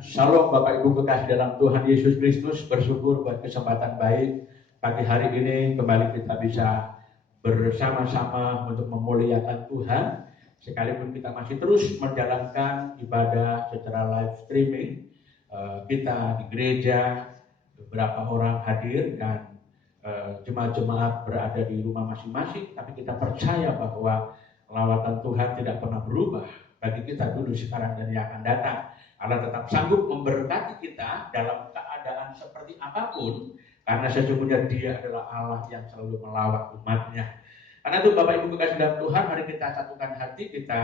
Shalom Bapak Ibu kekasih dalam Tuhan Yesus Kristus, bersyukur buat kesempatan baik pagi hari ini kembali kita bisa bersama-sama untuk memuliakan Tuhan. Sekalipun kita masih terus menjalankan ibadah secara live streaming, kita di gereja beberapa orang hadir dan jemaat-jemaat berada di rumah masing-masing, tapi kita percaya bahwa lawatan Tuhan tidak pernah berubah bagi kita dulu, sekarang, dan yang akan datang. Allah tetap sanggup memberkati kita dalam keadaan seperti apapun, karena sesungguhnya Dia adalah Allah yang selalu melawat umat-Nya. Karena itu Bapak Ibu kekasih dalam Tuhan, mari kita satukan hati, kita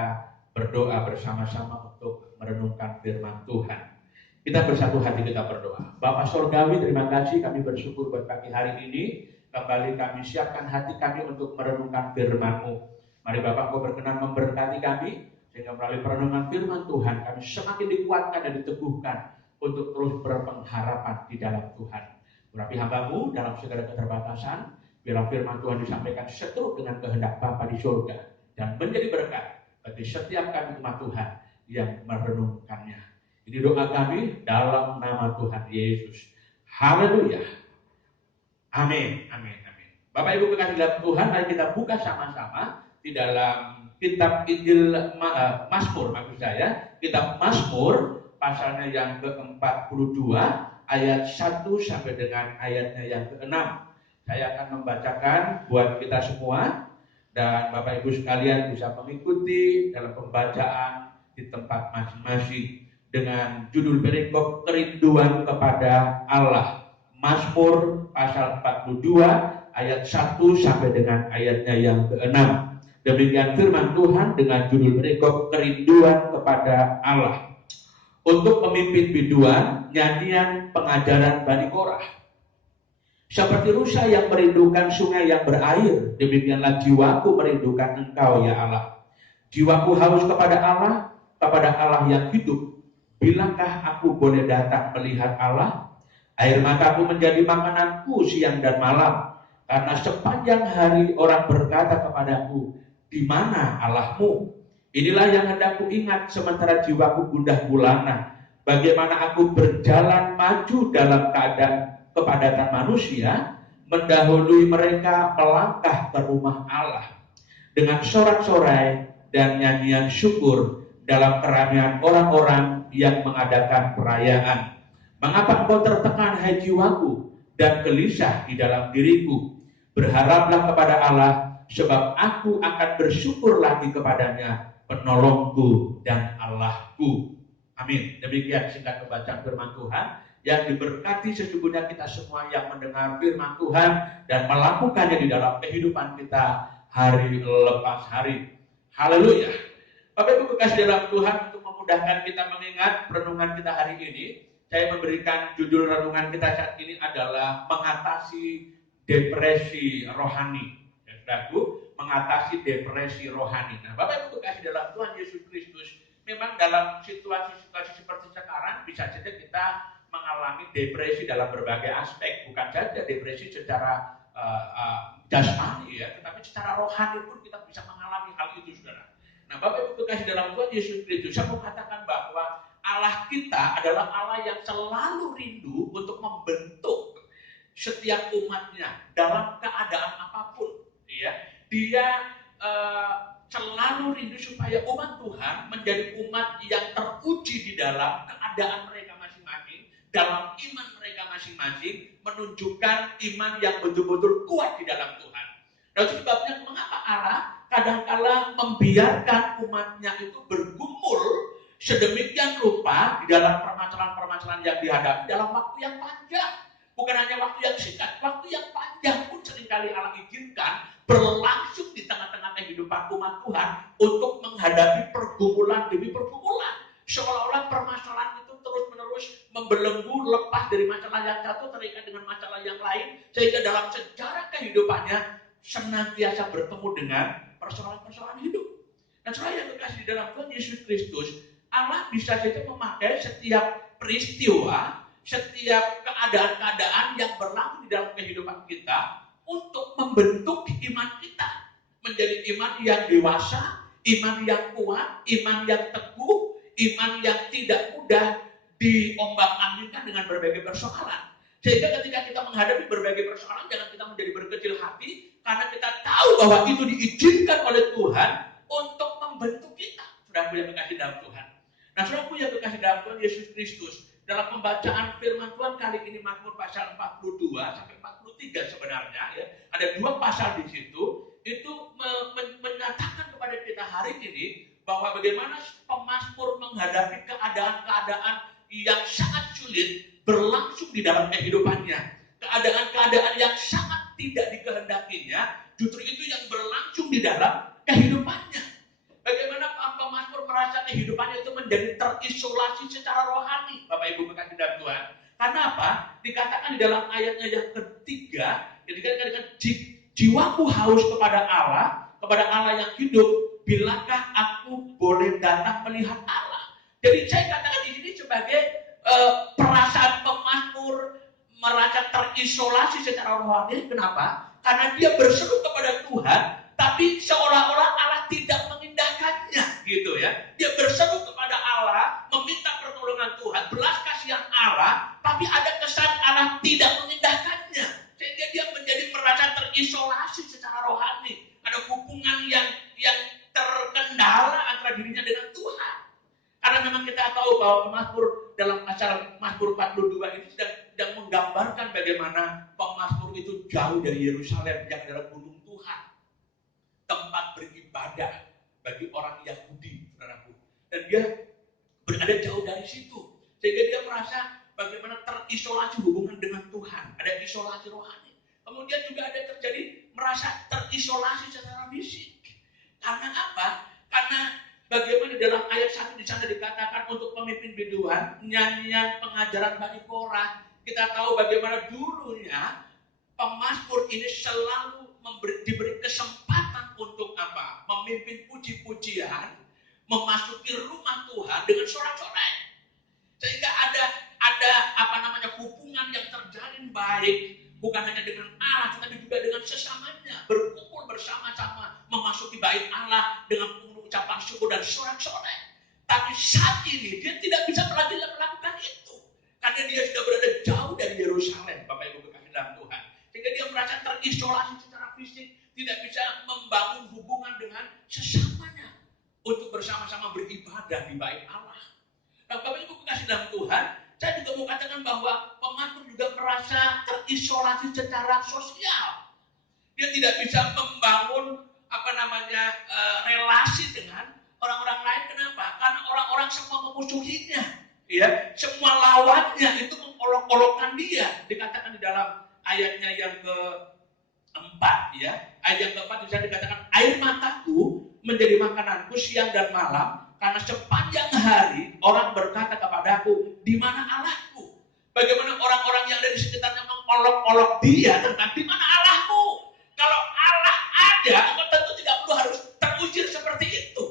berdoa bersama-sama untuk merenungkan firman Tuhan. Kita bersatu hati, kita berdoa. Bapa Sorgawi, terima kasih, kami bersyukur buat pagi hari ini. Kembali kami siapkan hati kami untuk merenungkan firman-Mu. Mari Bapak, Engkau berkenan memberkati kami, sehingga melalui perenungan firman Tuhan kami semakin dikuatkan dan diteguhkan untuk terus berpengharapan di dalam Tuhan. Urapi hamba-Mu dalam segala keterbatasan, biarlah firman Tuhan disampaikan seturut dengan kehendak Bapa di surga dan menjadi berkat bagi setiap kami umat Tuhan yang merenungkannya. Ini doa kami dalam nama Tuhan Yesus. Haleluya. Amin. Amin. Amin. Bapak Ibu kekasih dalam Tuhan, mari kita buka sama-sama di dalam kitab Injil Mazmur, maksud saya, kitab Mazmur pasalnya yang ke-42 ayat 1 sampai dengan ayatnya yang ke-6. Saya akan membacakan buat kita semua dan Bapak Ibu sekalian bisa mengikuti dalam pembacaan di tempat masing-masing dengan judul perikop kerinduan kepada Allah. Mazmur pasal 42 ayat 1 sampai dengan ayatnya yang ke-6. Demikian firman Tuhan dengan judul perikop kerinduan kepada Allah. Untuk pemimpin biduan, nyanyian pengajaran Bani Korah. Seperti rusa yang merindukan sungai yang berair, demikianlah jiwaku merindukan Engkau ya Allah. Jiwaku haus kepada Allah yang hidup. Bilakah aku boleh datang melihat Allah? Air mataku menjadi makananku siang dan malam, karena sepanjang hari orang berkata kepadaku, di mana Allahmu? Inilah yang hendak ku ingat sementara jiwaku gundah gulana. Bagaimana aku berjalan maju dalam keadaan kepadatan manusia, mendahului mereka melangkah ke rumah Allah dengan sorak-sorai dan nyanyian syukur dalam keramaian orang-orang yang mengadakan perayaan. Mengapa engkau tertekan, hai jiwaku, dan gelisah di dalam diriku? Berharaplah kepada Allah, sebab aku akan bersyukur lagi kepadanya, penolongku dan Allahku. Amin. Demikian singkat pembacaan firman Tuhan yang diberkati sesungguhnya kita semua yang mendengar firman Tuhan dan melakukannya di dalam kehidupan kita hari lepas hari. Haleluya. Bapak Ibu kekasih dalam Tuhan, untuk memudahkan kita mengingat renungan kita hari ini, saya memberikan judul renungan kita saat ini adalah mengatasi depresi rohani. Ya, saudaraku, mengatasi depresi rohani. Nah, Bapak Ibu kekasih dalam Tuhan Yesus Kristus, memang dalam situasi-situasi seperti sekarang bisa saja kita mengalami depresi dalam berbagai aspek, bukan saja depresi secara jasmani ya, tetapi secara rohani pun kita bisa mengalami hal itu, saudara. Nah, Bapak Ibu kekasih dalam Tuhan Yesus Kristus, saya mau katakan bahwa Allah kita adalah Allah yang selalu rindu untuk membentuk setiap umatnya dalam keadaan apapun. Ya, Dia selalu rindu supaya umat Tuhan menjadi umat yang teruji di dalam keadaan mereka masing-masing, dalam iman mereka masing-masing, menunjukkan iman yang betul-betul kuat di dalam Tuhan. Dan itu sebabnya mengapa Allah kadang-kala membiarkan umatnya itu bergumul sedemikian rupa di dalam permasalahan-permasalahan yang dihadapi dalam waktu yang panjang. Bukan hanya waktu yang singkat, waktu yang panjang pun seringkali Allah izinkan berlangsung di tengah-tengah kehidupan umat Tuhan untuk menghadapi pergumulan demi pergumulan. Seolah-olah permasalahan itu terus-menerus membelenggu, lepas dari masalah yang satu terikat dengan masalah yang lain, sehingga dalam sejarah kehidupannya senantiasa bertemu dengan persoalan-persoalan hidup. Nah, saudara yang terkasih di dalam Tuhan Yesus Kristus, Allah bisa saja memakai setiap peristiwa, setiap keadaan-keadaan yang berlaku di dalam kehidupan kita untuk membentuk iman kita menjadi iman yang dewasa, iman yang kuat, iman yang teguh, iman yang tidak mudah diombang-ambingkan dengan berbagai persoalan. Sehingga ketika kita menghadapi berbagai persoalan, jangan kita menjadi berkecil hati, karena kita tahu bahwa itu diizinkan oleh Tuhan untuk membentuk kita. Saudaraku yang berkasih dalam Tuhan. Nah, saudaraku yang berkasih dalam Tuhan Yesus Kristus, dalam pembacaan firman Tuhan kali ini Mazmur pasal 42 sampai 43 sebenarnya, ya, ada 2 pasal di situ, itu menyatakan kepada kita hari ini bahwa bagaimana pemazmur menghadapi keadaan-keadaan yang sangat sulit berlangsung di dalam kehidupannya. Keadaan-keadaan yang sangat tidak dikehendakinya, justru itu yang berlangsung di dalam kehidupannya. Bagaimana pemazmur merasa kehidupannya itu menjadi terisolasi secara rohani, Bapak Ibu berkati dalam Tuhan. Karena apa? Dikatakan di dalam ayatnya yang ketiga, dikatakan jiwaku haus kepada Allah yang hidup. Bilakah aku boleh datang melihat Allah? Jadi saya katakan di sini sebagai perasaan pemazmur merasa terisolasi secara rohani. Kenapa? Karena dia berseru kepada Tuhan, tapi seolah-olah Allah tidak mengindahkannya, gitu ya. Dia berseru kepada Allah, meminta pertolongan Tuhan, belas kasihan Allah, tapi ada kesan Allah tidak mengindahkannya, sehingga dia menjadi merasa terisolasi secara rohani. Ada hubungan yang terkendala antara dirinya dengan Tuhan. Karena memang kita tahu bahwa pemazmur dalam pasal Mazmur 42 ini sedang menggambarkan bagaimana pemazmur itu jauh dari Yerusalem yang adalah gunung Tuhan, tempat beribadah bagi orang Yahudi, saudaraku. Dan dia berada jauh dari situ, sehingga dia merasa bagaimana terisolasi hubungan dengan Tuhan, ada isolasi rohani. Kemudian juga ada terjadi merasa terisolasi secara fisik. Karena apa? Karena bagaimana dalam ayat 1 di sana dikatakan untuk pemimpin biduan, nyanyian pengajaran Bani Korah. Kita tahu bagaimana dulunya pemazmur ini selalu diberi kesempatan untuk apa? Memimpin puji-pujian, memasuki rumah Tuhan dengan sorak-sorai. Sehingga ada hubungan yang terjalin baik, bukan hanya dengan Allah, tetapi juga dengan sesamanya, berkumpul bersama-sama memasuki bait Allah dengan penuh ucapan syukur dan sorak-sorai. Tapi saat ini dia tidak bisa lagi melakukan itu, karena dia sudah berada jauh dari Yerusalem, Bapak Ibu berkati dalam Tuhan. Sehingga dia merasa terisolasi secara fisik, tidak bisa membangun hubungan dengan sesamanya untuk bersama-sama beribadah di bait Allah. Nah, Bapak Ibu kekasih dalam Tuhan, saya juga mau katakan bahwa pemazmur juga merasa terisolasi secara sosial. Dia tidak bisa membangun relasi dengan orang-orang lain. Kenapa? Karena orang-orang semua memusuhinya, ya, semua lawannya itu mengolok-olokkan dia. Dikatakan di dalam ayatnya yang keempat, ya, ayat yang keempat bisa dikatakan air mataku menjadi makananku siang dan malam. Karena sepanjang hari orang berkata kepadaku, di mana Allahku? Bagaimana orang-orang yang ada di sekitarnya mengolok-olok dia tentang di mana Allahmu? Kalau Allah ada, engkau tentu tidak perlu harus terusir seperti itu.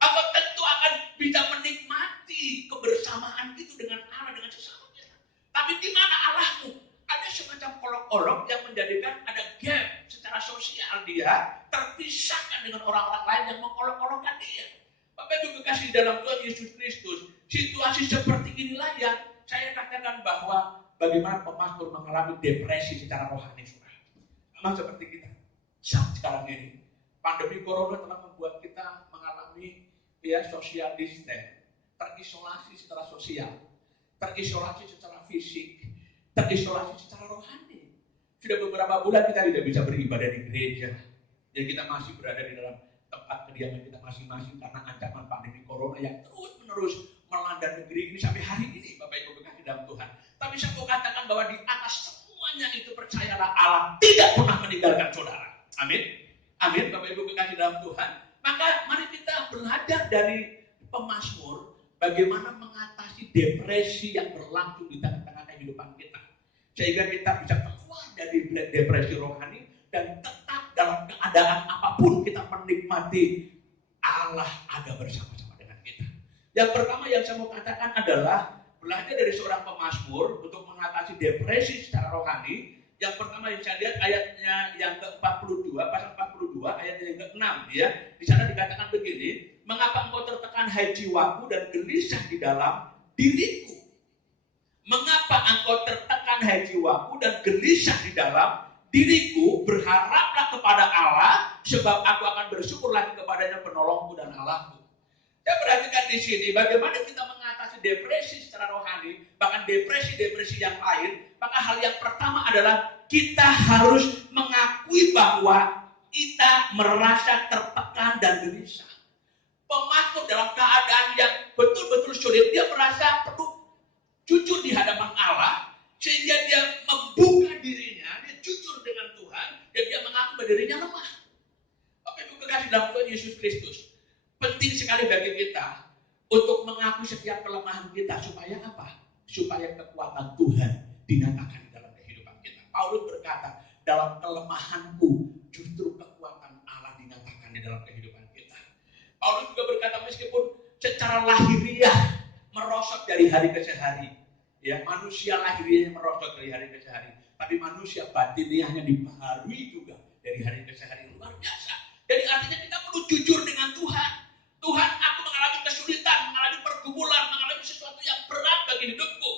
Engkau tentu akan bisa menikmati kebersamaan itu dengan Allah, dengan sesamanya. Tapi di mana Allahmu? Ada semacam olok-olok yang menjadikan ada gap secara sosial, dia terpisahkan dengan orang-orang lain yang mengolok-olokkan dia. Bapak Ibu kekasih dalam Tuhan Yesus Kristus, situasi seperti inilah yang saya katakan bahwa bagaimana pemazmur mengalami depresi secara rohani, saudara. Memang seperti kita saat sekarang ini, pandemi corona telah membuat kita mengalami social distance, terisolasi secara sosial, terisolasi secara fisik, terisolasi secara rohani. Sudah beberapa bulan kita tidak bisa beribadah di gereja, ya kita masih berada di dalam tempat kediaman kita masing-masing karena ancaman pandemi corona yang terus-menerus melanda negeri ini sampai hari ini, Bapak Ibu berkati dalam Tuhan. Tapi saya mau katakan bahwa di atas semuanya itu percayalah Allah tidak pernah meninggalkan saudara. Amin. Amin, Bapak Ibu berkati dalam Tuhan. Maka mari kita belajar dari pemazmur bagaimana mengatasi depresi yang berlangsung di tengah-tengah kehidupan kita. Sehingga kita bisa keluar dari depresi rohani dan tetap dalam keadaan apapun kita menikmati Allah ada bersama-sama dengan kita. Yang pertama yang saya mau katakan adalah belajar dari seorang pemazmur untuk mengatasi depresi secara rohani. Yang pertama yang saya lihat ayatnya yang ke-42, pasal 42, ayatnya yang ke-6, ya. Di sana dikatakan begini, mengapa engkau tertekan hai jiwaku dan gelisah di dalam diriku? engkau tertekan hai jiwaku dan gelisah di dalam diriku, berharaplah kepada Allah, sebab aku akan bersyukur lagi kepadanya penolongku dan Allahku. Saya perhatikan di sini bagaimana kita mengatasi depresi secara rohani, bahkan depresi-depresi yang lain. Maka hal yang pertama adalah kita harus mengakui bahwa kita merasa tertekan dan gelisah. Pemazmur dalam keadaan yang betul-betul sulit, dia merasa perlu jujur di hadapan Allah, sehingga dia membuka dirinya, dia jujur dengan Tuhan, dan dia mengaku bahwa dirinya lemah. Bapak Ibu kekasih dalam Tuhan Yesus Kristus, penting sekali bagi kita untuk mengakui setiap kelemahan kita. Supaya apa? Supaya kekuatan Tuhan dinyatakan di dalam kehidupan kita. Paulus berkata, dalam kelemahanku justru kekuatan Allah dinyatakan di dalam kehidupan kita. Paulus juga berkata, meskipun secara lahiriah merosot dari hari ke hari, ya, manusia lahiriahnya merosot dari hari ke hari, tapi manusia batiniahnya dibaharui juga dari hari ke hari. Luar biasa. Jadi artinya kita perlu jujur dengan Tuhan. Tuhan, aku mengalami kesulitan, mengalami pergumulan, mengalami sesuatu yang berat bagi hidupku.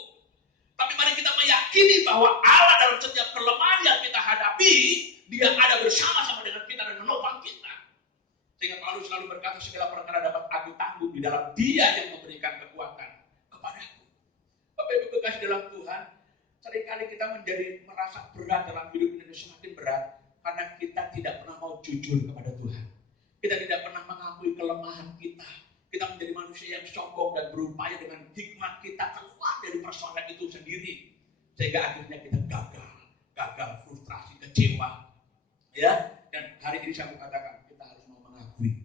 Tapi mari kita meyakini bahwa Allah dalam setiap kelemahan yang kita hadapi, Dia ada bersama-sama dengan kita dan menopang kita. Sehingga Paulus selalu berkata, segala perkara dapat aku tanggung di dalam Dia yang memberikan kekuatan kepadaku. Bapak Ibu kekasih dalam Tuhan, seringkali kita menjadi merasa berat dalam hidup ini, semakin berat karena kita tidak pernah mau jujur kepada Tuhan. Kita tidak pernah mengakui kelemahan kita. Kita menjadi manusia yang sombong dan berupaya dengan hikmat kita keluar dari persoalan itu sendiri, sehingga akhirnya kita gagal, frustrasi, kecewa. Ya, dan hari ini saya mau katakan, kita harus mau mengakui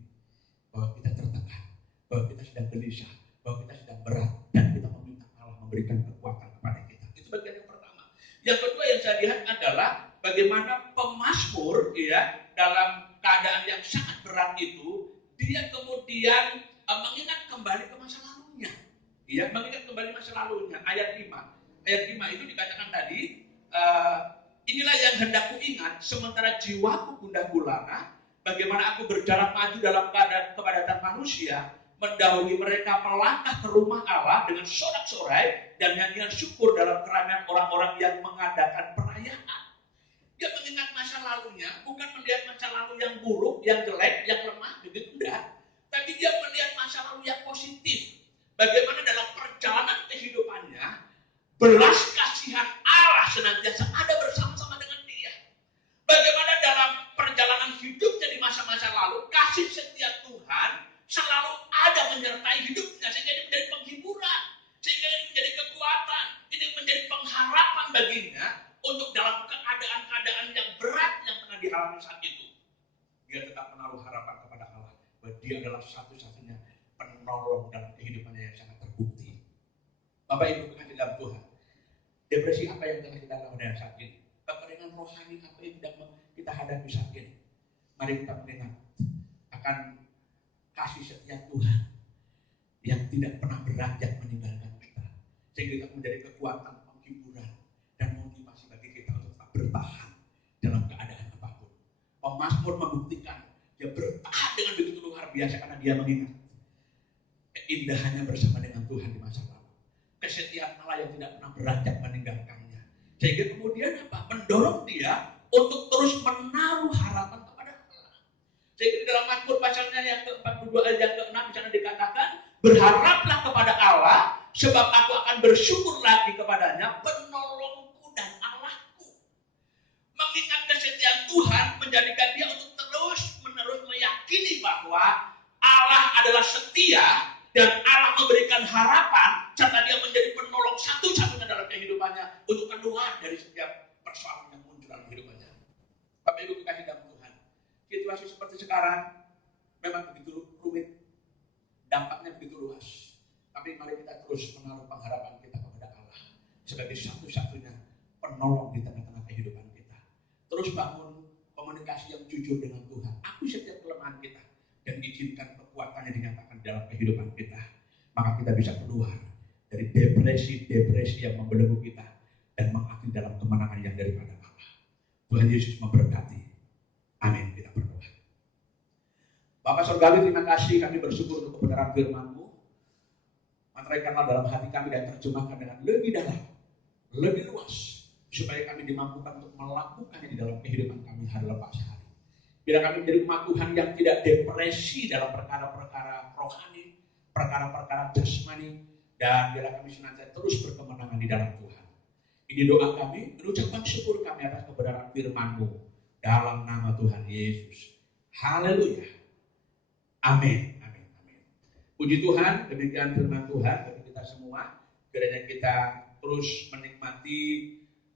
bahwa kita tertekan, bahwa kita sedang gelisah, bahwa kita sedang berat, dan kita meminta Allah memberikan kekuatan kepada kita. Itu bagian yang pertama. Yang kedua yang saya lihat adalah bagaimana pemazmur, ya, dalam keadaan yang sangat berat itu, dia kemudian mengingat kembali ke masa lalunya. Ya, mengingat kembali masa lalunya. Ayat 5 itu dikatakan tadi, inilah yang hendak ku ingat, sementara jiwaku gundah gulana, bagaimana aku berjalan maju dalam keadaan kepadatan manusia, mendahului mereka melangkah ke rumah Allah dengan sorak-sorai dan nyanyian syukur dalam keramaian orang-orang yang mengadakan perayaan. Dia mengingat masa lalunya, bukan melihat masa lalu yang buruk, yang jelek, yang lemah, begitu enggak. Tapi dia melihat masa lalu yang positif. Bagaimana dalam perjalanan kehidupannya, belas kasihan Allah senantiasa ada bersama-sama dengan dia. Bagaimana dalam perjalanan hidupnya di masa-masa lalu, kasih setia Tuhan selalu ada menyertai hidupnya, sehingga ini menjadi penghiburan, sehingga ini menjadi kekuatan, ini menjadi pengharapan baginya untuk dalam keadaan-keadaan yang berat yang tengah dialami saat itu. Dia tetap menaruh harapan kepada Allah bahwa Dia adalah satu-satunya penolong dalam kehidupannya yang sangat terbukti. Bapak Ibu kekasih dalam Tuhan, depresi apa yang tengah kita alami saat ini? Kekeringan rohani apa yang kita hadapi saat ini? Mari kita mengingat akan kasih setia Tuhan yang tidak pernah beranjak meninggalkan kita, sehingga kita menjadi kekuatan, penghiburan, dan motivasi bagi kita untuk tetap bertahan dalam keadaan apapun. Pemazmur membuktikan dia bertahan dengan begitu luar biasa karena dia mengingat keindahannya bersama dengan Tuhan di masa lalu, kesetiaan Allah yang tidak pernah beranjak meninggalkannya, sehingga kemudian apa? Mendorong dia untuk terus menaruh harapan kepada Allah. Sehingga di dalam Mazmur pasalnya yang ke-42 ayat yang ke-6 di sana dikatakan, berharaplah kepada Allah, sebab aku akan bersyukur lagi kepadanya, penolongku dan Allahku. Mengingat kesetiaan Tuhan menjadikan dia untuk terus-menerus meyakini bahwa Allah adalah setia dan Allah memberikan harapan, serta dia menjadi penolong satu-satunya dalam kehidupannya untuk keluar dari setiap persoalan yang muncul dalam kehidupannya. Bapak Ibu kekasih dalam Tuhan, situasi seperti sekarang memang begitu rumit, dampaknya begitu luas. Tapi mari kita terus menaruh pengharapan kita kepada Allah sebagai satu-satunya penolong di tengah-tengah kehidupan kita. Terus bangun komunikasi yang jujur dengan Tuhan. Akui setiap kelemahan kita dan izinkan kekuatannya dinyatakan dalam kehidupan kita. Maka kita bisa keluar dari depresi-depresi yang membelenggu kita dan mengakhiri dalam kemenangan yang daripada Allah. Tuhan Yesus memberkati. Amin. Kita berdoa. Bapak Surgawi, terima kasih, kami bersyukur untuk kebenaran firman-Mu. Meteraikanlah dalam hati kami dan terjemahkan dengan lebih dalam lebih luas, supaya kami dimampukan untuk melakukannya di dalam kehidupan kami hari lepas hari. Biar kami menjadi umat Tuhan yang tidak depresi dalam perkara-perkara rohani, perkara-perkara jasmani, dan biar kami senantiasa terus berkemenangan di dalam Tuhan. Ini doa kami, mengucapkan syukur kami atas kebenaran firman-Mu dalam nama Tuhan Yesus. Haleluya. Amin. Amin. Amin. Puji Tuhan, demikian firman Tuhan bagi kita semua. Kiranya kita terus menikmati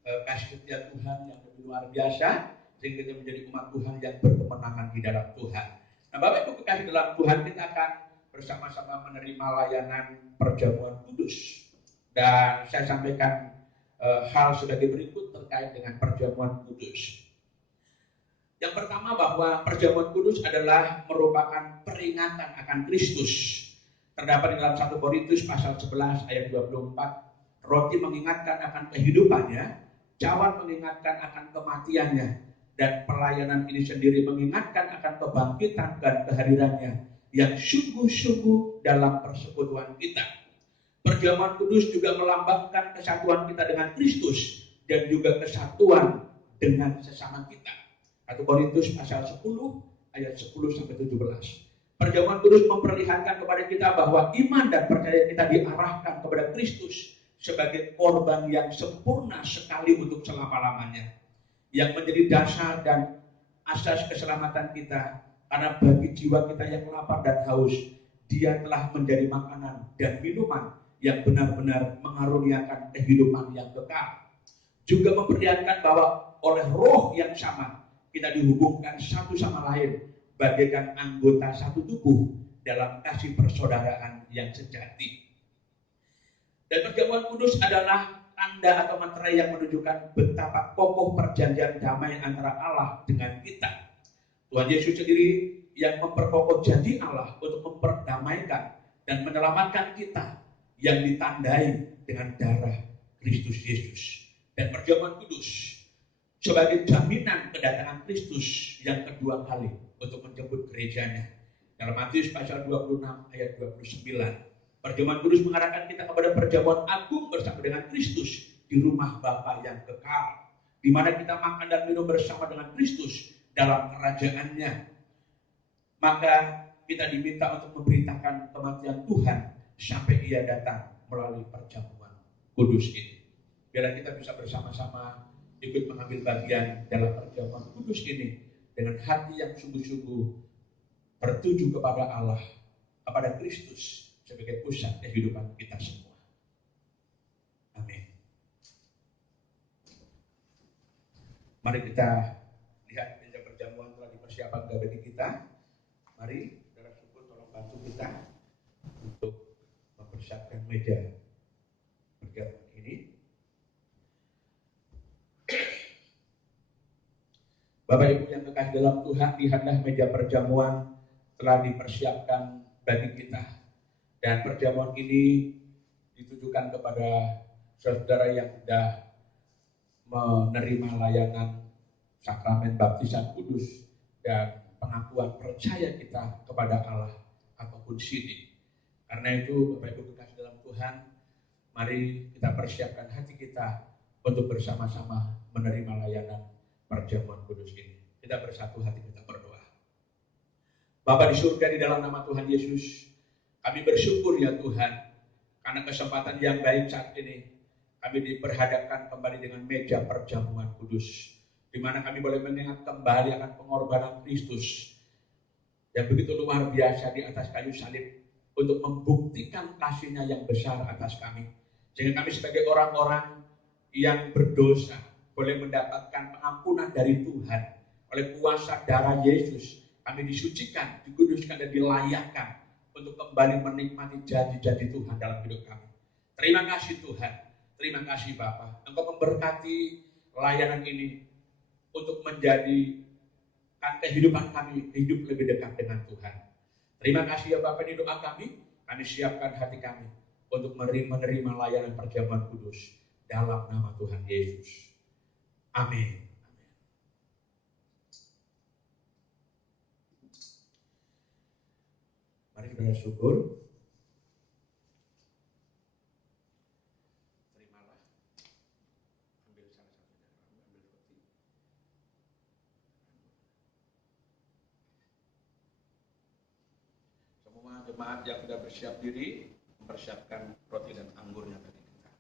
kasih setia Tuhan yang lebih luar biasa, sehingga kita menjadi umat Tuhan yang berkemenangan di dalam Tuhan. Nah, Bapak Ibu kekasih dalam Tuhan, kita akan bersama-sama menerima layanan perjamuan kudus. Dan saya sampaikan hal sebagai berikut terkait dengan perjamuan kudus. Yang pertama, bahwa perjamuan kudus adalah merupakan peringatan akan Kristus. Terdapat di dalam 1 Korintus pasal 11 ayat 24. Roti mengingatkan akan kehidupannya, cawan mengingatkan akan kematiannya, dan pelayanan ini sendiri mengingatkan akan kebangkitan dan kehadirannya yang sungguh-sungguh dalam persekutuan kita. Perjamuan kudus juga melambangkan kesatuan kita dengan Kristus dan juga kesatuan dengan sesama kita. 1 Korintus pasal 10 ayat 10 sampai 17. Perjamuan kudus memperlihatkan kepada kita bahwa iman dan percaya kita diarahkan kepada Kristus sebagai korban yang sempurna sekali untuk selama-lamanya, yang menjadi dasar dan asas keselamatan kita. Karena bagi jiwa kita yang lapar dan haus, Dia telah menjadi makanan dan minuman yang benar-benar mengaruniakan kehidupan yang kekal. Juga memperlihatkan bahwa oleh roh yang sama kita dihubungkan satu sama lain bagaikan anggota satu tubuh dalam kasih persaudaraan yang sejati. Dan perjamuan kudus adalah tanda atau materai yang menunjukkan betapa kokoh perjanjian damai antara Allah dengan kita. Tuhan Yesus sendiri yang memperkokoh janji Allah untuk memperdamaikan dan menyelamatkan kita, yang ditandai dengan darah Kristus Yesus. Dan perjamuan kudus sebagai jaminan kedatangan Kristus yang kedua kali untuk menjemput gerejanya. Dalam Matius pasal 26 ayat 29, perjamuan kudus mengarahkan kita kepada perjamuan agung bersama dengan Kristus di rumah Bapa yang kekal, di mana kita makan dan minum bersama dengan Kristus dalam kerajaannya. Maka kita diminta untuk memberitakan kematian Tuhan sampai Ia datang melalui perjamuan kudus ini. Biar kita bisa bersama-sama ikut mengambil bagian dalam perjamuan kudus ini dengan hati yang sungguh-sungguh tertuju kepada Allah, kepada Kristus sebagai pusat kehidupan kita semua. Amin. Mari kita lihat meja perjamuan telah dipersiapkan bagi kita. Mari, saudara syukur, tolong bantu kita untuk mempersiapkan meja perjamuan ini. Bapak Ibu yang kekasih dalam Tuhan, lihatlah meja perjamuan telah dipersiapkan bagi kita. Dan perjamuan ini ditujukan kepada saudara yang sudah menerima layanan sakramen baptisan kudus dan pengakuan percaya kita kepada Allah ataupun sini. Karena itu Bapak Ibu kekasih dalam Tuhan, mari kita persiapkan hati kita untuk bersama-sama menerima layanan perjamuan kudus ini. Kita bersatu hati, kita berdoa. Bapa di surga, di dalam nama Tuhan Yesus, kami bersyukur ya Tuhan, karena kesempatan yang baik saat ini kami diperhadapkan kembali dengan meja perjamuan kudus, di mana kami boleh mengingat kembali akan pengorbanan Kristus yang begitu luar biasa di atas kayu salib untuk membuktikan kasih-Nya yang besar atas kami, sehingga kami sebagai orang-orang yang berdosa boleh mendapatkan pengampunan dari Tuhan oleh kuasa darah Yesus. Kami disucikan, dikuduskan, dan dilayakkan untuk kembali menikmati janji-janji Tuhan dalam hidup kami. Terima kasih Tuhan, terima kasih Bapa. Engkau memberkati layanan ini untuk menjadikan kehidupan kami hidup lebih dekat dengan Tuhan. Terima kasih ya Bapa, ini doa kami siapkan hati kami untuk menerima layanan perjamuan kudus dalam nama Tuhan Yesus. Amin. Mari kita bersyukur. Terimalah Jemaat yang sudah bersiap diri, mempersiapkan roti dan anggurnya bagi kita.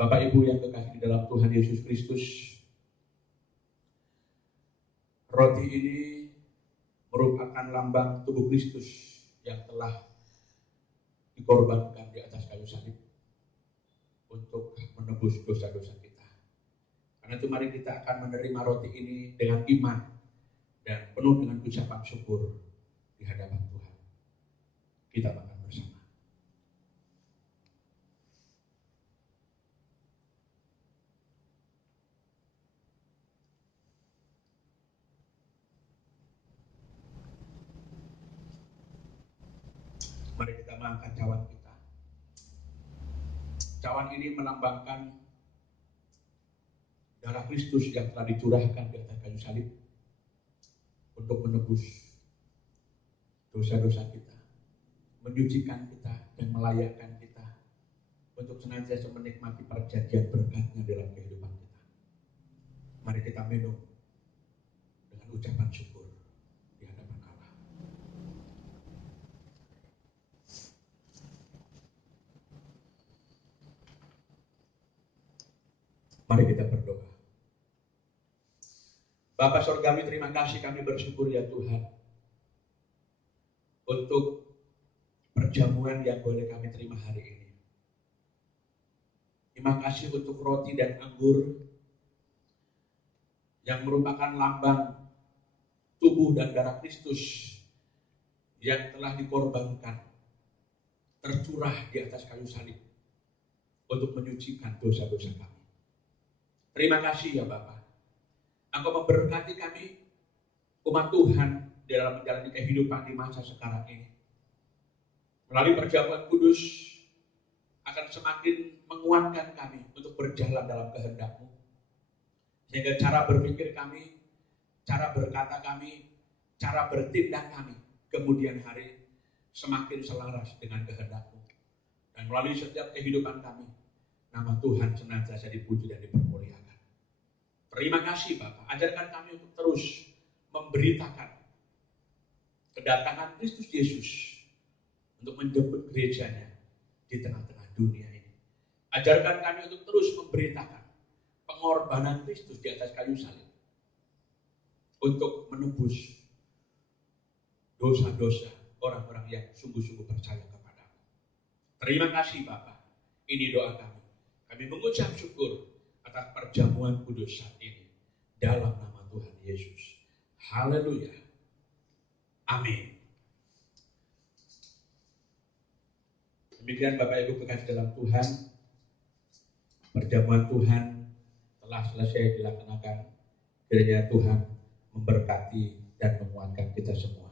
Bapak Ibu yang kekasih di dalam Tuhan Yesus Kristus, roti ini merupakan lambang tubuh Kristus yang telah dikorbankan di atas kayu salib untuk menebus dosa-dosa kita. Karena itu mari kita akan menerima roti ini dengan iman dan penuh dengan ucapan syukur di hadapan Tuhan. Kita makan bersama. Mari kita mengangkat cawan kita. Cawan ini melambangkan darah Kristus yang telah dicurahkan di atas kayu salib untuk menebus dosa-dosa kita, menyucikan kita dan melayakkan kita untuk senantiasa menikmati perjanjian berkat-Nya dalam kehidupan kita. Mari kita minum dengan ucapan syukur di hadapan Allah. Mari kita berdoa. Bapa Surgawi, terima kasih, kami bersyukur ya Tuhan untuk perjamuan yang boleh kami terima hari ini. Terima kasih untuk roti dan anggur yang merupakan lambang tubuh dan darah Kristus yang telah dikorbankan, tercurah di atas kayu salib untuk menyucikan dosa-dosa kami. Terima kasih ya Bapa. Engkau memberkati kami, umat Tuhan, di dalam menjalani kehidupan di masa sekarang ini. Melalui perjamuan kudus akan semakin menguatkan kami untuk berjalan dalam kehendak-Mu. Sehingga cara berpikir kami, cara berkata kami, cara bertindak kami kemudian hari semakin selaras dengan kehendak-Mu. Dan melalui setiap kehidupan kami, nama Tuhan senantiasa dipuji dan dipermuliakan. Terima kasih Bapak, ajarkan kami untuk terus memberitakan kedatangan Kristus Yesus untuk menjemput gerejanya di tengah-tengah dunia ini. Ajarkan kami untuk terus memberitakan pengorbanan Kristus di atas kayu salib untuk menebus dosa-dosa orang-orang yang sungguh-sungguh percaya kepada-Mu. Terima kasih Bapak, ini doa kami. Kami mengucap syukur atas perjamuan kudus saat ini dalam nama Tuhan Yesus. Haleluya. Amin. Demikian Bapak Ibu kekasih dalam Tuhan, perjamuan Tuhan telah selesai dilaksanakan. Kiranya Tuhan memberkati dan menguatkan kita semua.